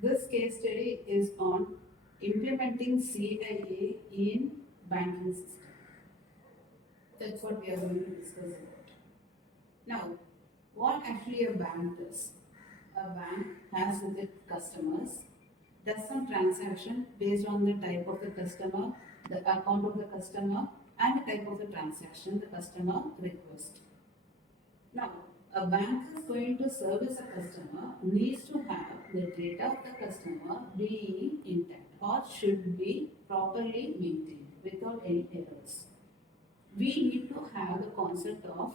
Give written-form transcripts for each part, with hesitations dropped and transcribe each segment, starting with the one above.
This case study is on implementing CIA in banking system. That's what we are going to discuss about. Now, what actually a bank does? A bank has with its customers, does some transaction based on the type of the customer, the account of the customer, and the type of the transaction the customer requests. Now, a bank is going to service a customer needs to have the data of the customer being intact or should be properly maintained without any errors. We need to have the concept of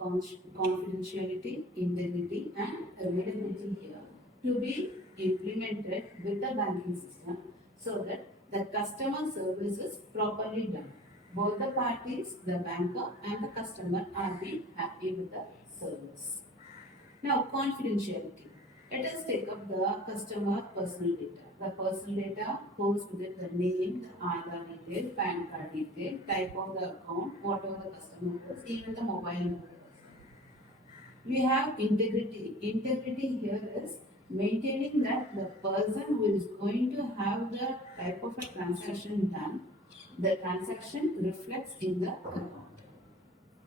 confidentiality, integrity, and availability here to be implemented with the banking system so that the customer service is properly done. Both the parties, the banker and the customer, are being happy with the service. Now, confidentiality. Let us take up the customer personal data. The personal data holds with it the name, the Aadhaar detail, PAN card detail, type of the account, whatever the customer does, even the mobile number. We have integrity. Integrity here is maintaining that the person who is going to have the type of a transaction done, the transaction reflects in the account.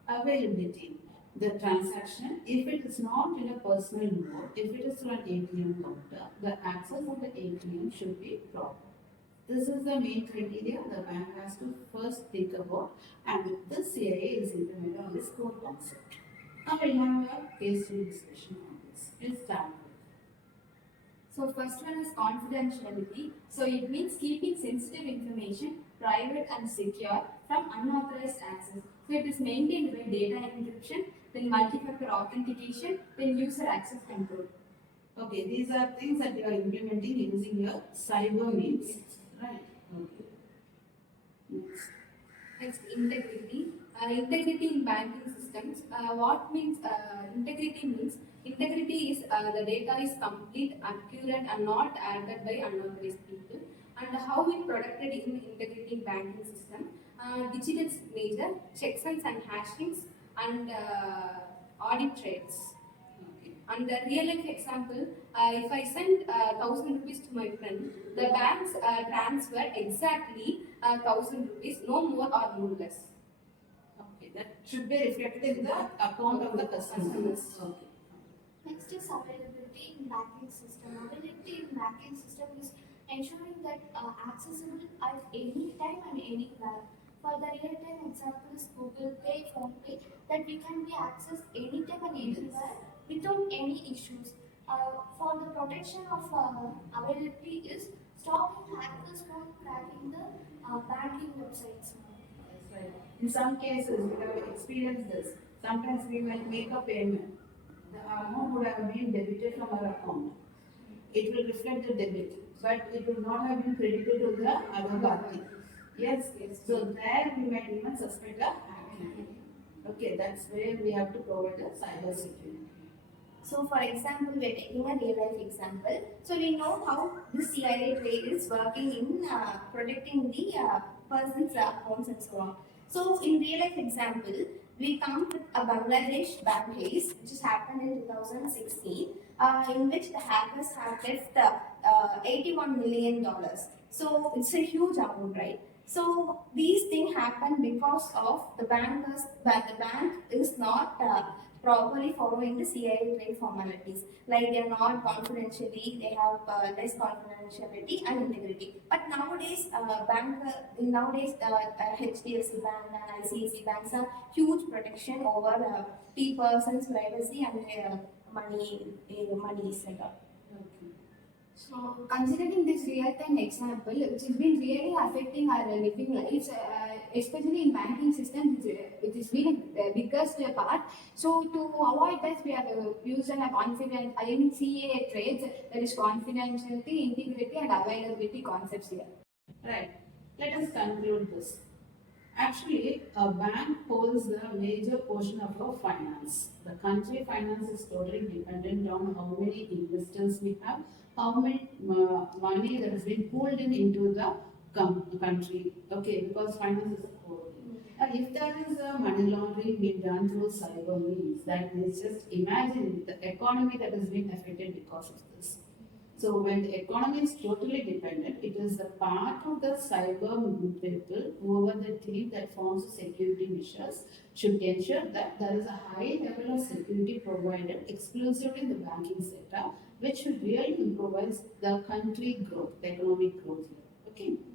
Availability. The transaction, if it is not in a personal mode, if it is through an ATM counter, the access of the ATM should be proper. This is the main criteria the bank has to first think about, and with this CIA is implemented on this core concept. Now we'll have a case study discussion on this. Let's start with. So first one is confidentiality. So it means keeping sensitive information private and secure from unauthorized access. So it is maintained by data encryption, then multi-factor authentication, then user access control. Okay, these are things that you are implementing using your cyber means, right? Okay. Next, integrity. Integrity in banking systems. What means integrity means? Integrity is the data is complete, accurate, and not added by unauthorized people. And how we protected in integrity banking system? Digital signature, checksums and hashings, and audit trails. Okay. And the real life example, if I send 1,000 rupees to my friend, the banks transfer exactly 1,000 rupees, no more or no less. Okay, that should be reflected in the account of the customers. Okay. Next is availability in banking system. Availability in banking system is ensuring that accessible at any time and anywhere. For the real-time example is Google Pay, Phone Pay, that we can be accessed anytime and anywhere without any issues. For the protection of availability is stopping hackers from cracking the banking websites. That's right. In some cases, we have experienced this. Sometimes we might make a payment. The amount would have been debited from our account. It will reflect the debit, but it will not have been credited to the other party. Yes, yes. So there we might even suspect a hacking. Okay, that's where we have to provide the cyber security. So, for example, we are taking a real life example. So, we know how the CIA Triad is working in protecting the person's accounts and so on. So, in real life example, we come with a Bangladesh bank case which has happened in 2016, in which the hackers have theft $81 million. So, it's a huge amount, right? So these things happen because of the bankers, but the bank is not properly following the CIA Triad formalities. Like they are not confidentially, they have less confidentiality and integrity. But nowadays, HDFC Bank and ICICI banks are huge protection over person's privacy and their money, etc. Okay. So, considering this real-time example, which has been really affecting our living lives, especially in banking systems, which has been the biggest part. So, to avoid that, we have used a CA trades, that is confidentiality, integrity, and availability concepts here. Right. Let us conclude this. Actually, a bank holds the major portion of our finance. The country finance is totally dependent on how many investors we have, how much money that has been pulled into the country. Okay, because finance is a core. If there is a money laundering being done through cyber means, that is just imagine the economy that has been affected because of this. So when the economy is totally dependent, it is the part of the cyber people, whoever the team that forms the security measures, should ensure that there is a high level of security provided exclusively in the banking sector, which should really improvise the country growth, the economic growth here. Okay.